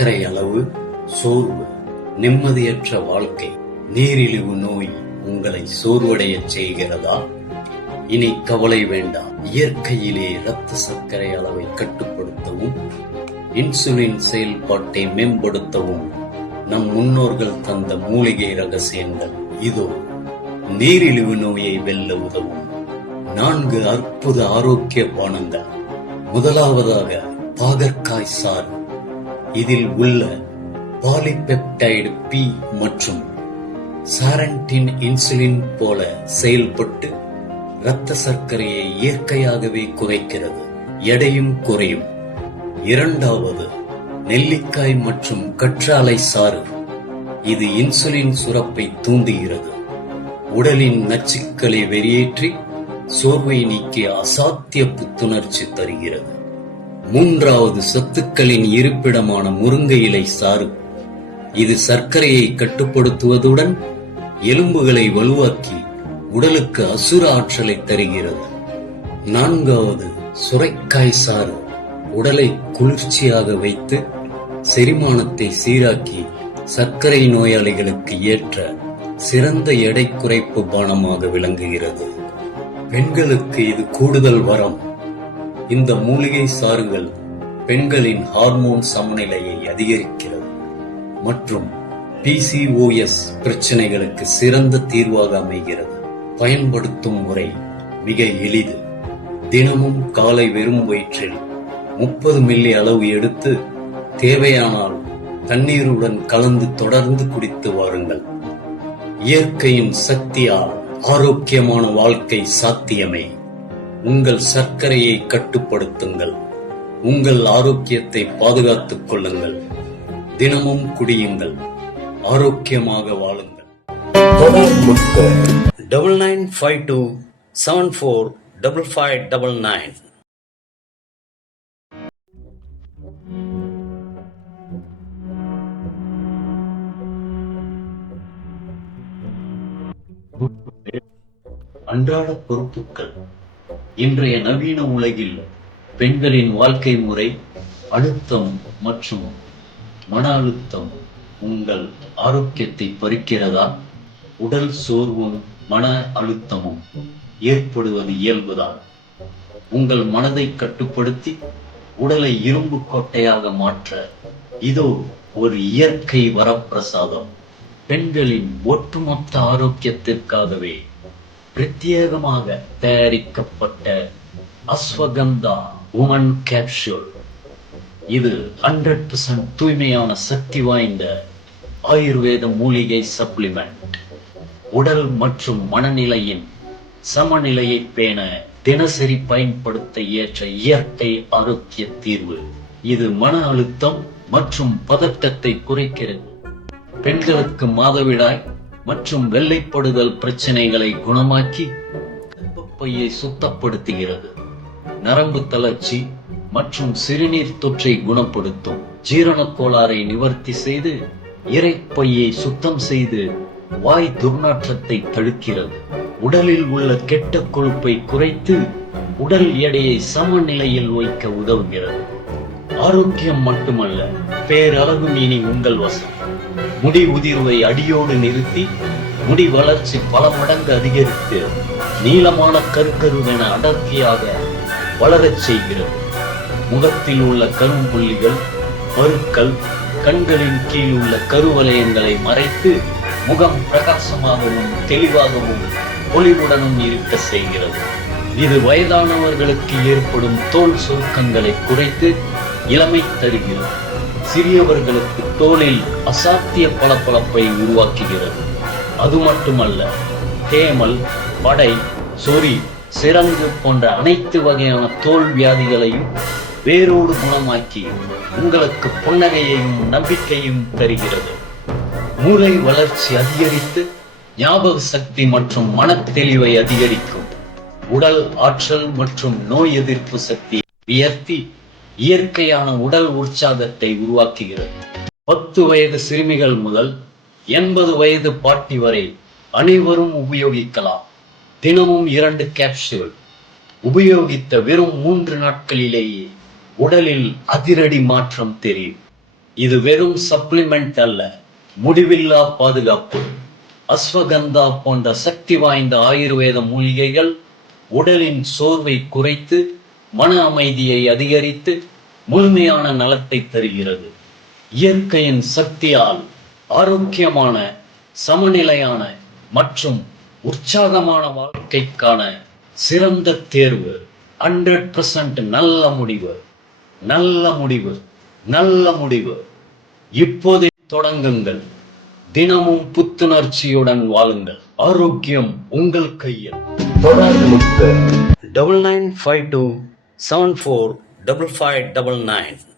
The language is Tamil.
சர்க்கரை அளவு, சோர்வு, நிம்மதியற்ற வாழ்க்கை, நீரிழிவு நோய் உங்களை சோர்வடையச் செய்கிறதா? இனி கவலை வேண்டாம். இயற்கையிலே இரத்த சர்க்கரை அளவை கட்டுப்படுத்தவும் இன்சுலின் செயல்பாட்டை மேம்படுத்தவும் நம் முன்னோர்கள் தந்த மூலிகை ரகசியங்கள் இதோ. நீரிழிவு நோயை வெல்ல உதவும் 4 அற்புத ஆரோக்கிய பானங்கள். முதலாவதாக பாகற்காய் சாறு. இதில் உள்ள பாலிபெப்டைடு பி மற்றும் சாரண்டின் இன்சுலின் போல செயல்பட்டு இரத்த சர்க்கரையை இயற்கையாகவே குறைக்கிறது, எடையும் குறையும். இரண்டாவது நெல்லிக்காய் மற்றும் கற்றாழை சாறு. இது இன்சுலின் சுரப்பை தூண்டுகிறது, உடலின் நச்சுக்களை வெளியேற்றி சோர்வை நீக்கி அசாத்திய புத்துணர்ச்சி தருகிறது. மூன்றாவது சத்துக்களின் இருப்பிடமான முருங்கை இலை சாறு. இது சர்க்கரையை கட்டுப்படுத்துவதுடன் எலும்புகளை வலுவாக்கி உடலுக்கு அசுர ஆற்றலை தருகிறது. நான்காவது சுரைக்காய் சாறு. உடலை குளிர்ச்சியாக வைத்து செரிமானத்தை சீராக்கி சர்க்கரை நோயாளிகளுக்கு ஏற்ற சிறந்த எடை குறைப்பு பானமாக விளங்குகிறது. பெண்களுக்கு இது கூடுதல் வரம். இந்த மூலிகை சாறுகள் பெண்களின் ஹார்மோன் சமநிலையை அதிகரிக்கிறது மற்றும் PCOS பிரச்சனைகளுக்கு சிறந்த தீர்வாக அமைகிறது. பயன்படுத்தும் முறை மிக எளிது. தினமும் காலை வெறும் வயிற்றில் 30 மில்லி அளவு எடுத்து தேவையானால் தண்ணீருடன் கலந்து தொடர்ந்து குடித்து வாருங்கள். இயற்கையின் சக்தியால் ஆரோக்கியமான வாழ்க்கை சாத்தியமே. உங்கள் சர்க்கரையை கட்டுப்படுத்துங்கள், உங்கள் ஆரோக்கியத்தை பாதுகாத்துக் கொள்ளுங்கள். தினமும் குடியுங்கள், ஆரோக்கியமாக வாழுங்கள். 9952745599. அன்றாட பொறுப்புகள். இன்றைய நவீன உலகில் பெண்களின் வாழ்க்கை முறை, அழுத்தம் மற்றும் மன அழுத்தம் உங்கள் ஆரோக்கியத்தை பறிக்கிறதா? உடல் சோர்வும் மன அழுத்தமும் ஏற்படுவது இயல்புதான். உங்கள் மனதை கட்டுப்படுத்தி உடலை இரும்பு கோட்டையாக மாற்ற இதோ ஒரு இயற்கை வரப்பிரசாதம். பெண்களின் ஒட்டுமொத்த ஆரோக்கியத்திற்காகவே பிரத்யேகமாக தயாரிக்கப்பட்ட அஸ்வகந்தா உமன் கேப்சூல். இது 100% தூய்மையான சக்தி வாய்ந்த ஆயுர்வேத மூலிகை சப்ளிமெண்ட். உடல் மற்றும் மனநிலையின் சமநிலையை பேண தினசரி பயன்படுத்த ஏற்ற இயற்கை ஆரோக்கிய தீர்வு. இது மன அழுத்தம் மற்றும் பதட்டத்தை குறைக்கிறது. பெண்களுக்கு மாதவிடாய் மற்றும் வெள்ளைப்படுதல் பிரச்சனைகளை குணமாக்கி கர்ப்பப்பையை சுத்தப்படுத்துகிறது. நரம்பு தளர்ச்சி மற்றும் சிறுநீர் தொற்றை குணப்படுத்தும். ஜீரண கோளாறை நிவர்த்தி செய்து இரைப்பையை சுத்தம் செய்து வாய் துர்நாற்றத்தை தடுக்கிறது. உடலில் உள்ள கெட்ட கொழுப்பை குறைத்து உடல் எடையை சமநிலையில் வைக்க உதவுகிறது. ஆரோக்கியம் மட்டுமல்ல, பேரழகும் இனி உங்கள் வசம். முடி உதிர்வை அடியோடு நிறுத்தி முடி வளர்ச்சி பல மடங்கு அதிகரித்து நீளமான கருக்கருவென அடர்த்தியாக வளரச் செய்கிறது. முகத்தில் உள்ள கரும்புள்ளிகள், பருக்கள், கண்களின் கீழ் உள்ள கருவலயங்களை மறைத்து முகம் பிரகாசமாகவும் தெளிவாகவும் ஒளிவுடனும் இருக்க செய்கிறது. இது வயதானவர்களுக்கு ஏற்படும் தோல் சுருக்கங்களை குறைத்து இளமை தருகிறது. சிறியவர்களுக்கு தோலில் அசாத்திய பளபளப்பை உருவாக்குகிறது. அது மட்டுமல்ல, தேமல், படை, சொறி, சிரங்கு போன்ற அனைத்து வகையான தோல் வியாதிகளையும் வேரோடு குணமாக்கி உங்களுக்கு புன்னகையையும் நம்பிக்கையும் தருகிறது. மூளை வளர்ச்சி அதிகரித்து ஞாபக சக்தி மற்றும் மனத்தெளிவை அதிகரிக்கும். உடல் ஆற்றல் மற்றும் நோய் எதிர்ப்பு சக்தியை உயர்த்தி இயற்கையான உடல் உற்சாகத்தை உருவாக்குகிறது. 10 வயது சிறுமிகள் முதல் 80 வயது பாட்டி வரை அனைவரும் உபயோகிக்கலாம். தினமும் 2 கேப்சூல். உபயோகித்த வெறும் 3 நாட்களிலேயே உடலில் அதிரடி மாற்றம் தெரியும். இது வெறும் சப்ளிமெண்ட் அல்ல, முடிவில்லா பாதுகாப்பு. அஸ்வகந்தா போன்ற சக்தி வாய்ந்த ஆயுர்வேத மூலிகைகள் உடலின் சோர்வை குறைத்து மன அமைதியை அதிகரித்து முழுமையான நலத்தை தருகிறது. இயற்கையின் சக்தியால் ஆரோக்கியமான, சமநிலையான மற்றும் உற்சாகமான வாழ்க்கைக்கான சிறந்த தேர்வு. 100% நல்ல முடிவு, நல்ல முடிவு, நல்ல முடிவு. இப்போதே தொடங்குங்கள். தினமும் புத்துணர்ச்சியுடன் வாழுங்கள். ஆரோக்கியம் உங்கள் கையில். தொடர்புக்கு 9952745599.